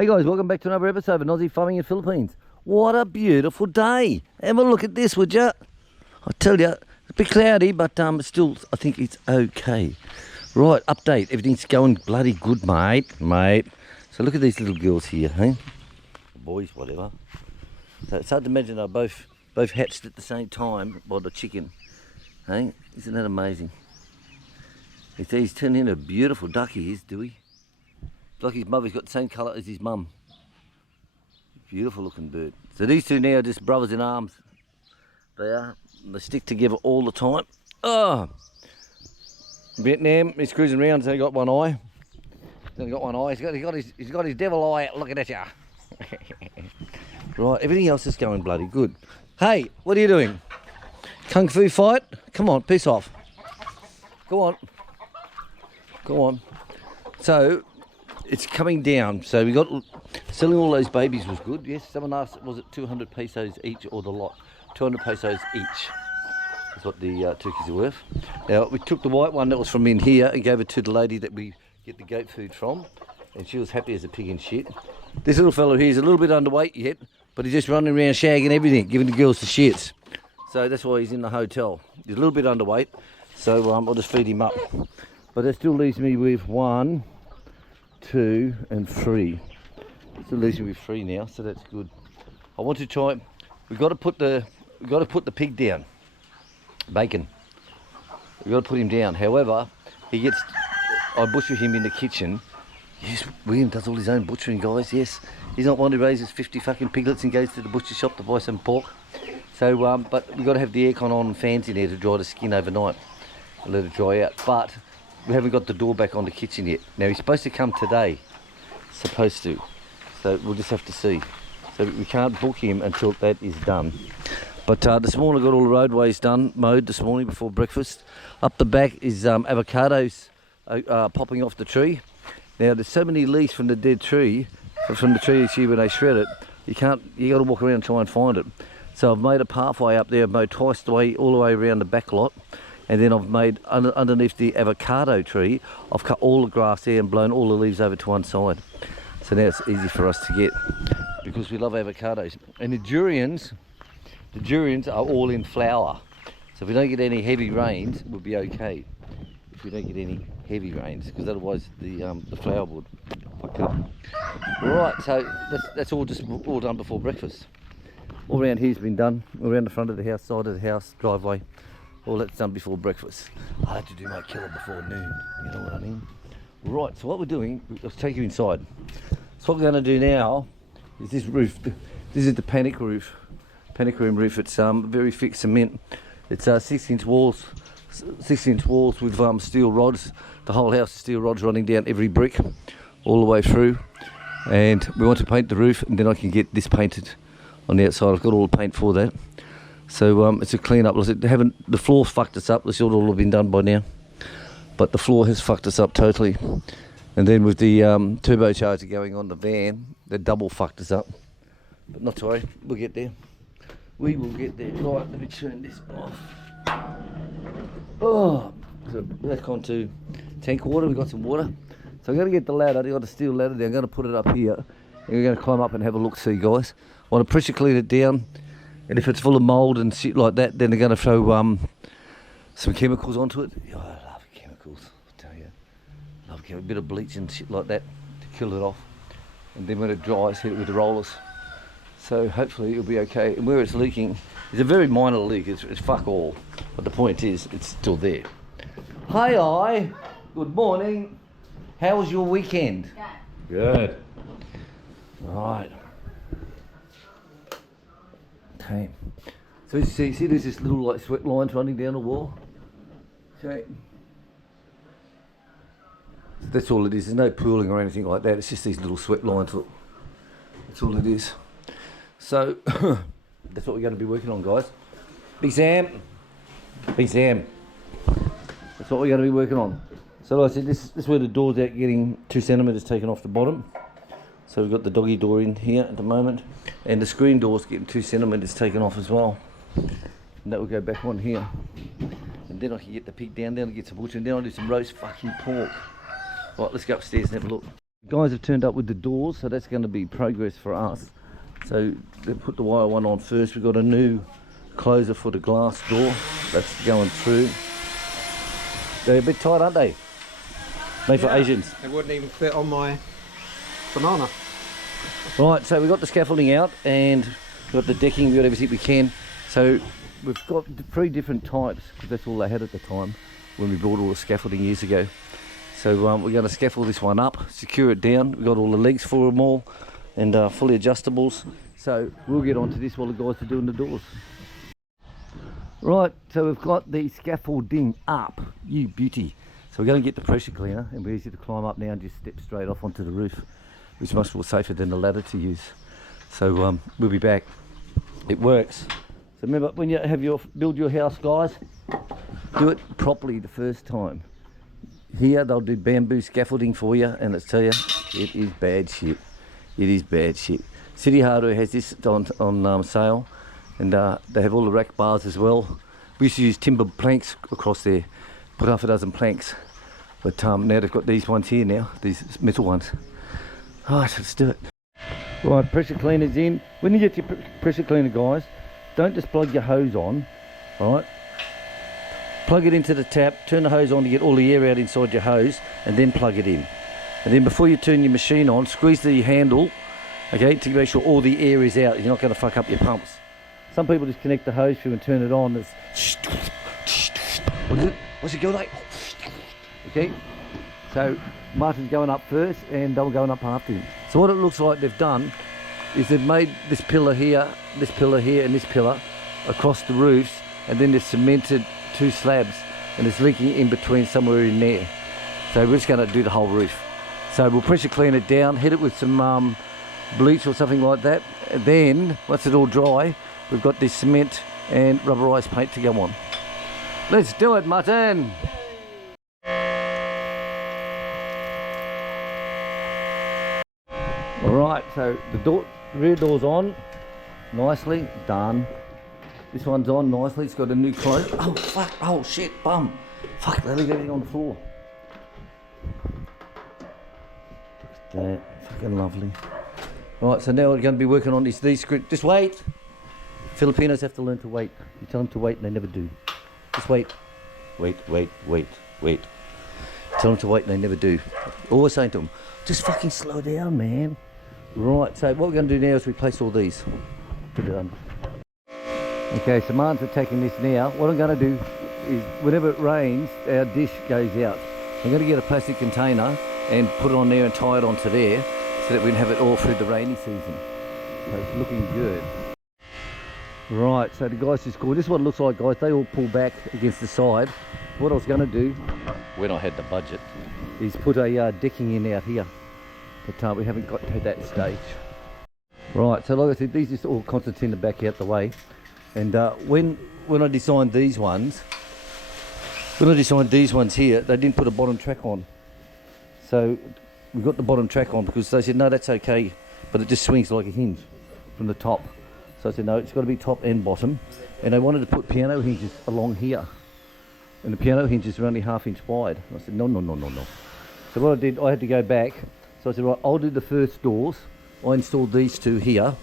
Hey guys, welcome back to another episode of Aussie Farming in the Philippines. What a beautiful day. Have a look at this, would ya? I tell you, it's a bit cloudy, but still, I think it's okay. Right, update. Everything's going bloody good, mate. So look at these little girls here, hey? Boys, whatever. So it's hard to imagine they're both hatched at the same time by the chicken. Hey, isn't that amazing? He's turned into a beautiful duck, he is, Dewey. It's like his mother's got the same colour as his mum. Beautiful looking bird. So these two now are just brothers in arms. They are. They stick together all the time. Oh! Vietnam, he's cruising around, he's only got one eye. He's only got one eye. He's got his devil eye out looking at ya. Right, everything else is going bloody good. Hey, what are you doing? Kung Fu fight? Come on, piss off. Go on. Go on. So, it's coming down. So we got selling all those babies was good. Yes, someone asked, was it 200 pesos each or the lot? 200 pesos each is what the turkeys are worth. Now we took the white one that was from in here and gave it to the lady that we get the goat food from, and she was happy as a pig in shit. This little fellow here is a little bit underweight yet, but he's just running around shagging everything, giving the girls the shits. So that's why he's in the hotel. He's a little bit underweight, so I'll just feed him up. But that still leaves me with 1, 2 and 3. Still leaves me with 3 now, so that's good. I want to try. We've got to put the pig down. Bacon. We've got to put him down. However, I butcher him in the kitchen. Yes, William does all his own butchering, guys. Yes, he's not one who raises 50 fucking piglets and goes to the butcher shop to buy some pork. So, but we've got to have the aircon on and fans in there to dry the skin overnight and let it dry out. But we haven't got the door back on the kitchen yet. Now he's supposed to come today, supposed to. So we'll just have to see. So we can't book him until that is done. But this morning I got all the roadways mowed this morning before breakfast. Up the back is avocados popping off the tree. Now there's so many leaves from the dead tree, from the tree this year when they shred it, you got to walk around and try and find it. So I've made a pathway up there. I've mowed twice the way, all the way around the back lot. And then I've made, underneath the avocado tree, I've cut all the grass there and blown all the leaves over to one side. So now it's easy for us to get, because we love avocados. And the durians are all in flower. So if we don't get any heavy rains, we'll be okay. If we don't get any heavy rains, because otherwise the flower would fuck up. Right, so that's all done before breakfast. All around here's been done, all around the front of the house, side of the house, driveway. All that's done before breakfast. I had to do my killer before noon, you know what I mean? Right, so what we're doing, let's take you inside. So what we're going to do now is this roof. This is the panic room roof. It's very thick cement. It's 6-inch walls, 6-inch walls with steel rods. The whole house is steel rods running down every brick, all the way through. And we want to paint the roof, and then I can get this painted on the outside. I've got all the paint for that. So it's a clean up. The floor fucked us up. This should all have been done by now, but the floor has fucked us up totally. And then with the turbocharger going on the van, the double fucked us up. But not to worry, we'll get there. We will get there. Right, let me turn this off. Oh, so back onto tank water. We've got some water. So I'm going to get the ladder. I've got a steel ladder there. I'm going to put it up here. And we're going to climb up and have a look, see, guys. I want to pressure clean it down. And if it's full of mould and shit like that, then they're going to throw some chemicals onto it. Oh, I love chemicals, I tell you. I love a bit of bleach and shit like that to kill it off. And then when it dries, hit it with the rollers. So hopefully it'll be okay. And where it's leaking, it's a very minor leak. It's fuck all. But the point is, it's still there. Hi, good morning. How was your weekend? Good. Right. Okay. So as you see there's this little like sweat lines running down the wall. Okay. So that's all it is. There's no pooling or anything like that. It's just these little sweat lines. Look. That's all it is. So that's what we're going to be working on, guys. Big Sam. That's what we're going to be working on. So like I said, this is where the door's out, getting 2 centimetres taken off the bottom. So we've got the doggy door in here at the moment, and the screen door's getting 2 centimetres taken off as well. And that will go back on here. And then I can get the pig down and get some butcher, and then I'll do some roast fucking pork. Right, let's go upstairs and have a look. Guys have turned up with the doors, so that's going to be progress for us. So they put the wire one on first. We've got a new closer for the glass door that's going through. They're a bit tight, aren't they? Made for Asians. They wouldn't even fit on my banana. Right, so we've got the scaffolding out and we've got the decking, we've got everything we can. So we've got 3 different types, because that's all they had at the time when we bought all the scaffolding years ago. So we're going to scaffold this one up, secure it down. We've got all the legs for them all and fully adjustables. So we'll get onto this while the guys are doing the doors. Right, so we've got the scaffolding up, you beauty. So we're going to get the pressure cleaner, and we're easy to climb up now and just step straight off onto the roof, which is much more safer than the ladder to use. So we'll be back. It works. So remember, when you have build your house, guys, do it properly the first time. Here they'll do bamboo scaffolding for you, and let's tell you, it is bad shit. It is bad shit. City Hardware has this on sale, and they have all the rack bars as well. We used to use timber planks across there, put half a dozen planks, but now they've got these ones here now, these metal ones. Alright, let's do it. Right, pressure cleaner's in. When you get your pressure cleaner, guys, don't just plug your hose on, alright? Plug it into the tap, turn the hose on to get all the air out inside your hose, and then plug it in. And then before you turn your machine on, squeeze the handle, okay, to make sure all the air is out. You're not going to fuck up your pumps. Some people just connect the hose through and turn it on. What's it go like? Okay, so Martin's going up first and they're going up after him. So what it looks like they've done is they've made this pillar here, and this pillar across the roofs, and then they've cemented 2 slabs, and it's linking in between somewhere in there. So we're just going to do the whole roof. So we'll pressure clean it down, hit it with some bleach or something like that, and then once it's all dry, we've got this cement and rubberized paint to go on. Let's do it, Martin! Alright, so the rear door's on, nicely, done. This one's on nicely, it's got a new close. Oh fuck, oh shit, bum. Fuck, they leave everything on the floor. That, fucking lovely. Right, so now we're going to be working on these scripts. Just wait! Filipinos have to learn to wait. You tell them to wait and they never do. Just wait. Wait. Tell them to wait and they never do. Always saying to them, just fucking slow down, man. Right, so what we're going to do now is replace all these. Put it on. Okay, so Martin's attacking this now. What I'm going to do is, whenever it rains, our dish goes out. I'm going to get a plastic container and put it on there and tie it onto there, so that we can have it all through the rainy season. So it's looking good. Right, so the guys just called. This is what it looks like, guys. They all pull back against the side. What I was going to do, when I had the budget, is put a decking in out here. But we haven't got to that stage. Right, so like I said, these just all concertina back out the way. And when I designed these ones, here, they didn't put a bottom track on. So we got the bottom track on because they said, no, that's okay, but it just swings like a hinge from the top. So I said, no, it's got to be top and bottom. And they wanted to put piano hinges along here. And the piano hinges are only 1/2 inch wide. And I said, no. So what I did, I had to go back. So I said, right, I'll do the first doors. I installed these 2 here.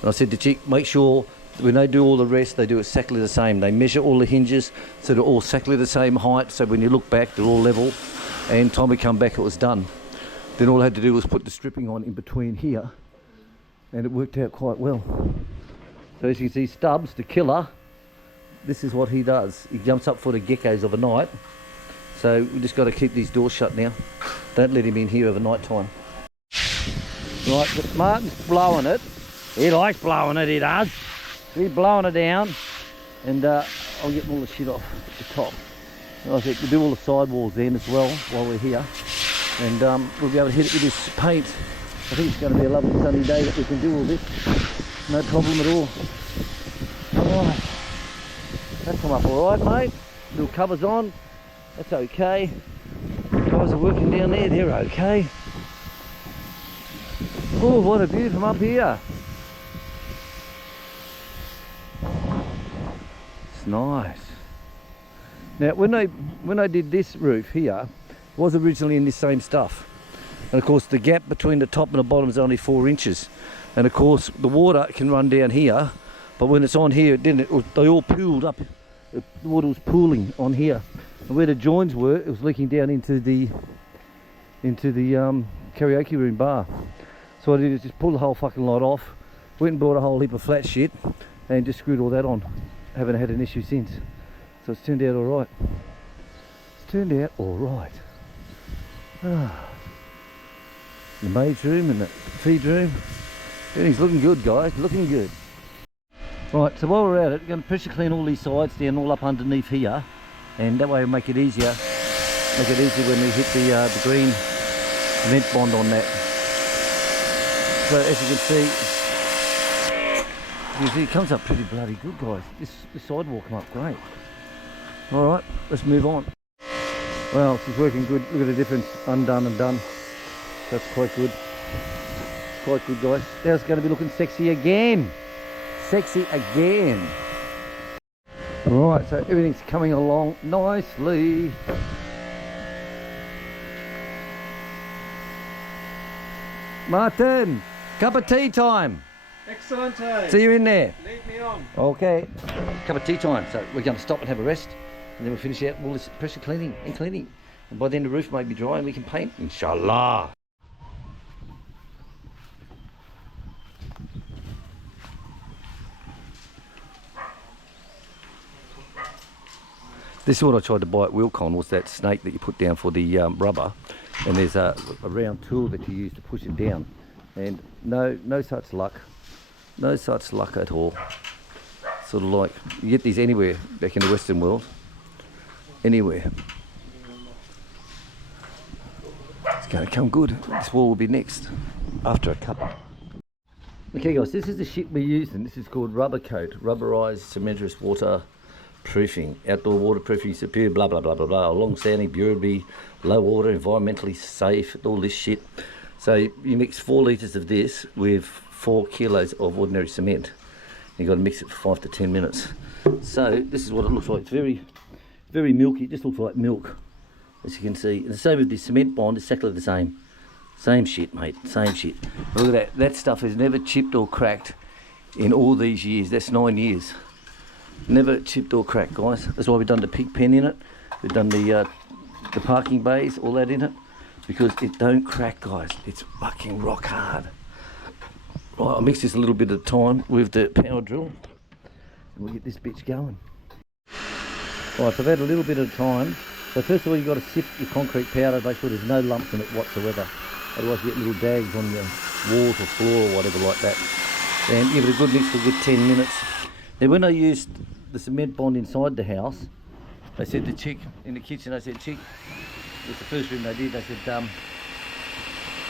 And I said to Chick, make sure when they do all the rest, they do exactly the same. They measure all the hinges, so they're all exactly the same height. So when you look back, they're all level. And time we come back, it was done. Then all I had to do was put the stripping on in between here. And it worked out quite well. So as you can see, Stubbs, the killer, this is what he does. He jumps up for the geckos of a night. So we just got to keep these doors shut now. Don't let him in here over night time. Right, but Martin's blowing it. He likes blowing it, he does. He's blowing it down. And I'll get all the shit off the top. Like I said, we'll do all the sidewalls then as well while we're here. And we'll be able to hit it with this paint. I think it's going to be a lovely sunny day that we can do all this. No problem at all. Alright. That's come up alright, mate. Little covers on. That's okay. Guys are working down there, they're okay. Oh, what a view from up here. It's nice. Now when I did this roof here, it was originally in this same stuff. And of course the gap between the top and the bottom is only 4 inches. And of course the water can run down here, but when it's on here, it didn't. They all pooled up. The water was pooling on here, and where the joins were, it was leaking down into the karaoke room bar. So what I did is just pull the whole fucking lot off, went and bought a whole heap of flat shit, and just screwed all that on. Haven't had an issue since. So it's turned out all right. It's turned out all right. The maid's room and the feed room, everything's looking good, guys, looking good. Right, so while we're at it, we're going to pressure clean all these sides down, all up underneath here, and that way we'll make it easier. Make it easier when we hit the green cement bond on that. So as you can see, it comes up pretty bloody good, guys. This sidewall come up great. All right, let's move on. Well, she's working good. Look at the difference, undone and done. That's quite good. Quite good, guys. Now it's going to be looking sexy again. Sexy again. Right, so everything's coming along nicely. Martin, cup of tea time. Excellent. See you in there. Lead me on. Okay, cup of tea time. So we're going to stop and have a rest, and then we'll finish out all this pressure cleaning and cleaning. And by then the roof may be dry and we can paint, inshallah. This is what I tried to buy at Wilcox, was that snake that you put down for the rubber, and there's a round tool that you use to push it down, and no such luck, no such luck at all. Sort of like, you get these anywhere back in the Western world, anywhere. It's going to come good. This wall will be next, after a couple. Okay guys, this is the shit we're using. This is called rubber coat, rubberized cementous water proofing, outdoor waterproofing, superior, blah blah blah blah blah, long-standing, durability, low water, environmentally safe, all this shit. So you mix 4 litres of this with 4 kilos of ordinary cement. You've got to mix it for 5 to 10 minutes. So this is what it looks like. It's very, very milky. It just looks like milk, as you can see. And the same with the cement bond, exactly the same. Same shit, mate, same shit. Look at that. That stuff has never chipped or cracked in all these years. That's 9 years. Never chipped or cracked, guys. That's why we've done the pig pen in it. We've done the parking bays, all that in it, because it don't crack, guys. It's fucking rock hard. Right, I'll mix this a little bit at a time with the power drill, and we'll get this bitch going. Right, so I've had a little bit at a time. So first of all, you've got to sift your concrete powder, make sure there's no lumps in it whatsoever. Otherwise you get little dags on your walls or floor or whatever like that. And give it a good mix for a good 10 minutes. Now when I used the cement bond inside the house, they said, the chick in the kitchen, I said, chick, it was the first room they did, they said,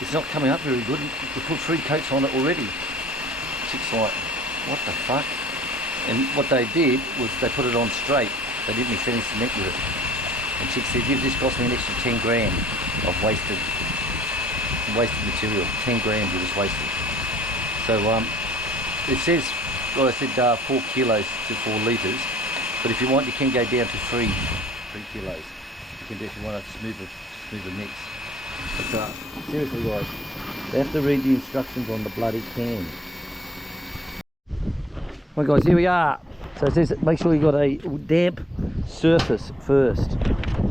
it's not coming up very good, you put 3 coats on it already. Chick's like, what the fuck? And what they did was they put it on straight, they didn't mix any cement with it. And chick said, you've just cost me an extra 10 grand of wasted material, 10 grand you just wasted. So it says, well, I said 4 kilos to 4 litres, but if you want, you can go down to 3 kilos. You can do if you want a smoother mix. But seriously, guys, they have to read the instructions on the bloody can. Right, guys, here we are. So it says, make sure you got a damp surface first.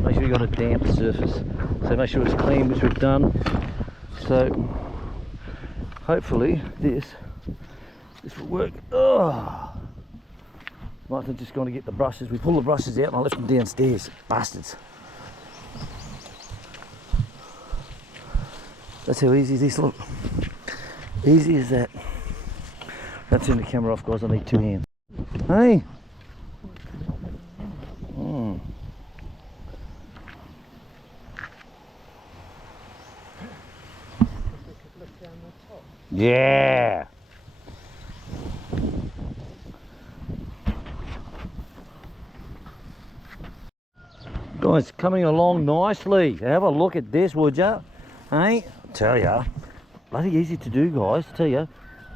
Make sure you got a damp surface. So make sure it's clean, which we've done. So hopefully this will work. Oh, Martin's just going to get the brushes. We pull the brushes out and I left them downstairs. Bastards. That's how easy this looks. Easy as that. Let's turn the camera off, guys. I need 2 hands. Hey. Yeah. Guys, coming along nicely. Have a look at this, would ya? Hey, I tell ya, bloody easy to do, guys. I tell ya,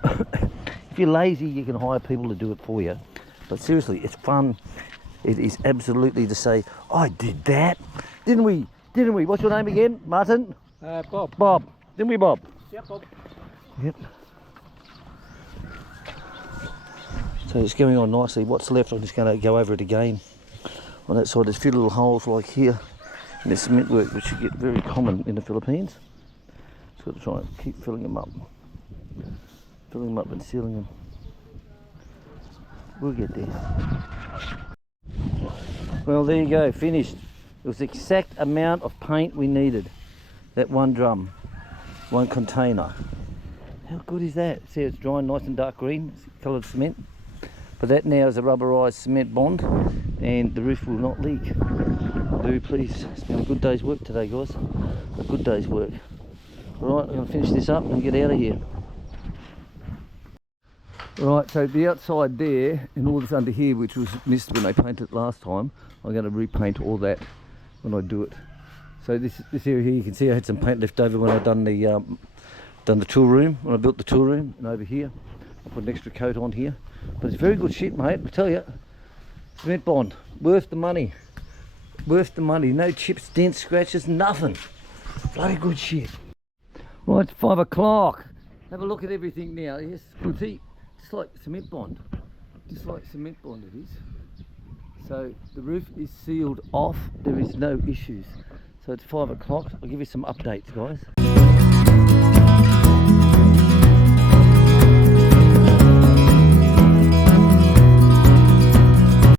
if you're lazy, you can hire people to do it for you. But seriously, it's fun. It is absolutely to say, I did that, didn't we? Didn't we? What's your name again, Martin? Bob. Bob. Didn't we, Bob? Yep, Bob. Yep. So it's going on nicely. What's left, I'm just going to go over it again. On that side, there's a few little holes like here. And there's cement work, which you get very common in the Philippines. Just got to try and keep filling them up. Filling them up and sealing them. We'll get there. Well, there you go, finished. It was the exact amount of paint we needed. That one drum, one container. How good is that? See, it's drying nice and dark green, coloured cement. But that now is a rubberised cement bond, and the roof will not leak. Do please. It's been a good day's work today, guys. A good day's work. Right, I'm going to finish this up and get out of here. Right, so the outside there and all this under here, which was missed when they painted it last time, I'm going to repaint all that when I do it. So this area here, you can see I had some paint left over when I done the tool room, when I built the tool room, and over here I put an extra coat on here. But it's very good shit, mate, I tell you. Cement bond, worth the money. Worth the money. No chips, dents, scratches, nothing. Bloody good shit. Right, it's 5 o'clock. Have a look at everything now. Yes, good. See, just like cement bond. Just like cement bond it is. So the roof is sealed off. There is no issues. So it's 5 o'clock. I'll give you some updates, guys.